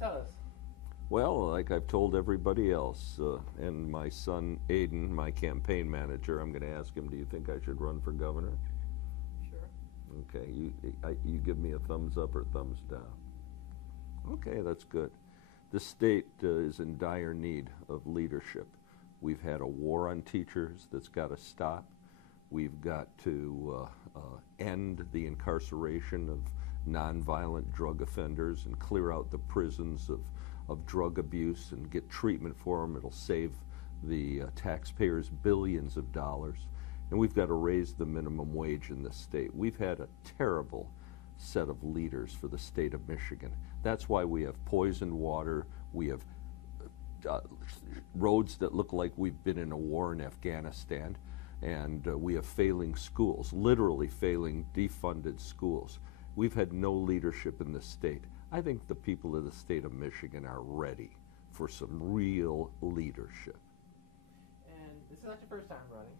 tell us. Well, like I've told everybody else, and my son Aiden, my campaign manager, I'm going to ask him, do you think I should run for governor? Sure. Okay, you give me a thumbs up or thumbs down. Okay, that's good. The state is in dire need of leadership. We've had a war on teachers that's got to stop. We've got to end the incarceration of nonviolent drug offenders and clear out the prisons of drug abuse and get treatment for them. It'll save the taxpayers billions of dollars. And we've got to raise the minimum wage in this state. We've had a terrible set of leaders for the state of Michigan. That's why we have poisoned water. We have roads that look like we've been in a war in Afghanistan. And we have failing schools, literally failing defunded schools. We've had no leadership in this state. I think the people of the state of Michigan are ready for some real leadership. And this is not your first time running.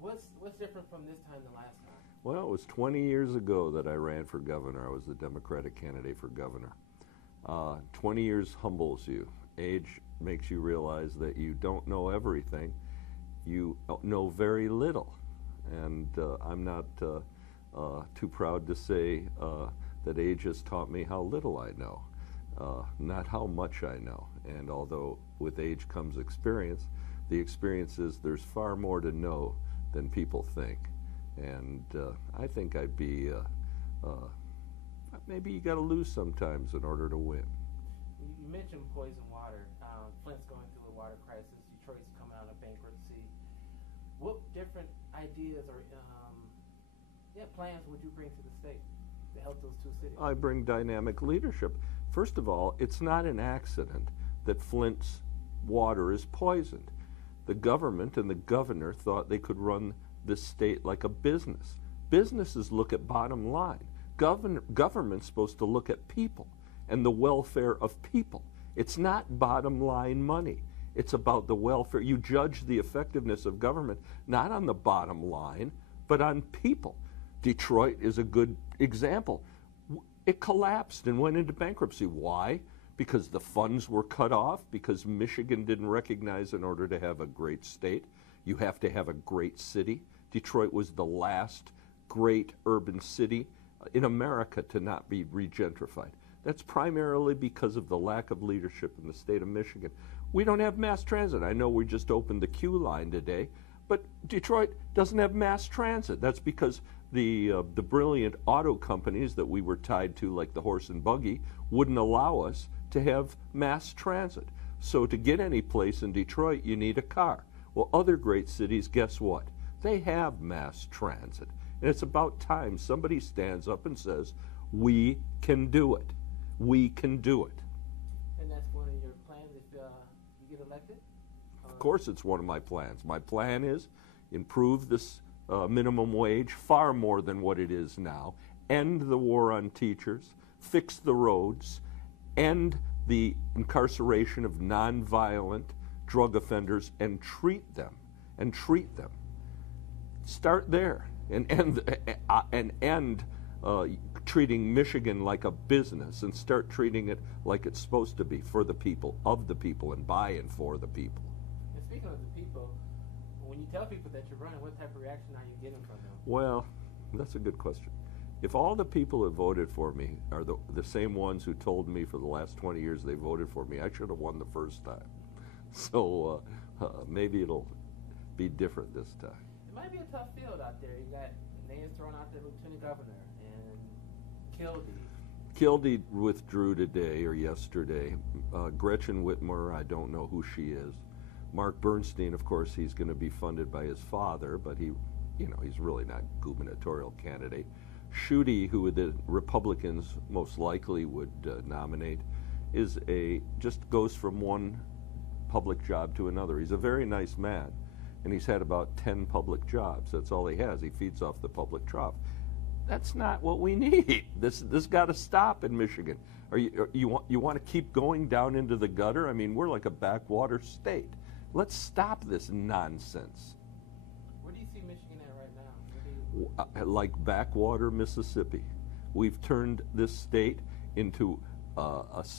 What's different from this time than last time? Well, it was 20 years ago that I ran for governor. I was the Democratic candidate for governor. 20 years humbles you. Age makes you realize that you don't know everything. You know very little. And I'm not too proud to say that age has taught me how little I know, not how much I know. And although with age comes experience, the experience is there's far more to know than people think. And I think I'd be, maybe you got to lose sometimes in order to win. You mentioned poison water. Flint's going through a water crisis. Detroit's coming out of bankruptcy. What different ideas or plans would you bring to the state to help those two cities? I bring dynamic leadership. First of all, it's not an accident that Flint's water is poisoned. The government and the governor thought they could run this state like a business. Businesses look at bottom line. Government's supposed to look at people and the welfare of people. It's not bottom line money. It's about the welfare. You judge the effectiveness of government not on the bottom line, but on people. Detroit is a good example. It collapsed and went into bankruptcy. Why? Because the funds were cut off, because Michigan didn't recognize in order to have a great state, you have to have a great city. Detroit was the last great urban city in America to not be regentrified. That's primarily because of the lack of leadership in the state of Michigan. We don't have mass transit. I know we just opened the Q line today, but Detroit doesn't have mass transit. That's because the brilliant auto companies that we were tied to, like the horse and buggy, wouldn't allow us to have mass transit. So to get any place in Detroit, you need a car. Well, other great cities, guess what? They have mass transit. And it's about time somebody stands up and says, we can do it. We can do it. And that's one of your plans if you get elected? Of course it's one of my plans. My plan is improve this minimum wage far more than what it is now, end the war on teachers, fix the roads, end the incarceration of nonviolent drug offenders and treat them. Start there and end treating Michigan like a business and start treating it like it's supposed to be, for the people, of the people, and by and for the people. And speaking of the people, when you tell people that you're running, what type of reaction are you getting from them? Well, that's a good question. If all the people who voted for me are the same ones who told me for the last 20 years they voted for me, I should have won the first time. So maybe it'll be different this time. It might be a tough field out there. You got names thrown out there, Lieutenant Governor and Kildee. Kildee withdrew today or yesterday. Gretchen Whitmer, I don't know who she is. Mark Bernstein, of course, he's going to be funded by his father, but he's really not a gubernatorial candidate. Schuette, who the Republicans most likely would nominate, just goes from one public job to another. He's a very nice man, and he's had about 10 public jobs. That's all he has. He feeds off the public trough. That's not what we need. This got to stop in Michigan. You want to keep going down into the gutter? I mean, we're like a backwater state. Let's stop this nonsense. Where do you see Michigan at right now? Like backwater Mississippi. We've turned this state into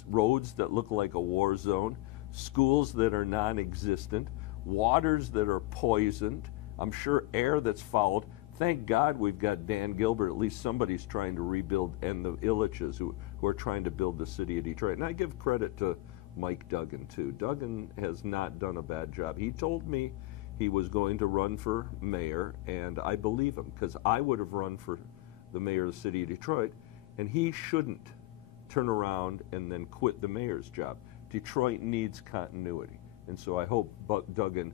roads that look like a war zone, schools that are non-existent, waters that are poisoned, I'm sure air that's fouled. Thank God we've got Dan Gilbert. At least somebody's trying to rebuild, and the Illiches who are trying to build the city of Detroit. And I give credit to Mike Duggan, too. Duggan has not done a bad job. He told me he was going to run for mayor, and I believe him, because I would have run for the mayor of the city of Detroit, and he shouldn't turn around and then quit the mayor's job. Detroit needs continuity, and so I hope Duggan,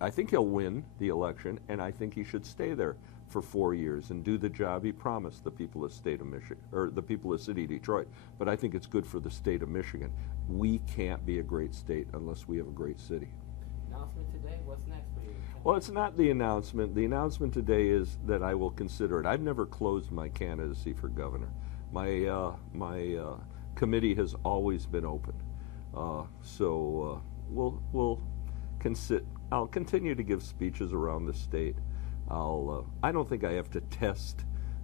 I think he'll win the election, and I think he should stay there for 4 years and do the job he promised the people of the state of Michigan, or the people of the city of Detroit. But I think it's good for the state of Michigan. We can't be a great state unless we have a great city. Announcement today, what's next for you? Well, it's not the announcement. The announcement today is that I will consider it. I've never closed my candidacy for governor. My committee has always been open. So I'll continue to give speeches around the state. I don't think I have to test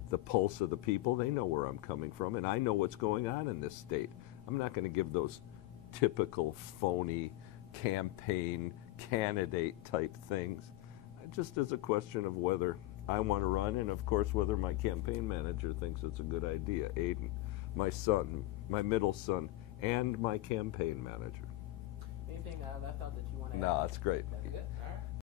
the pulse of the people. They know where I'm coming from, and I know what's going on in this state. I'm not going to give those typical phony campaign candidate type things. Just as a question of whether I want to run, and of course whether my campaign manager thinks it's a good idea. Aiden, my son, my middle son, and my campaign manager. Anything left out that you want to add? No, that's great. That's good.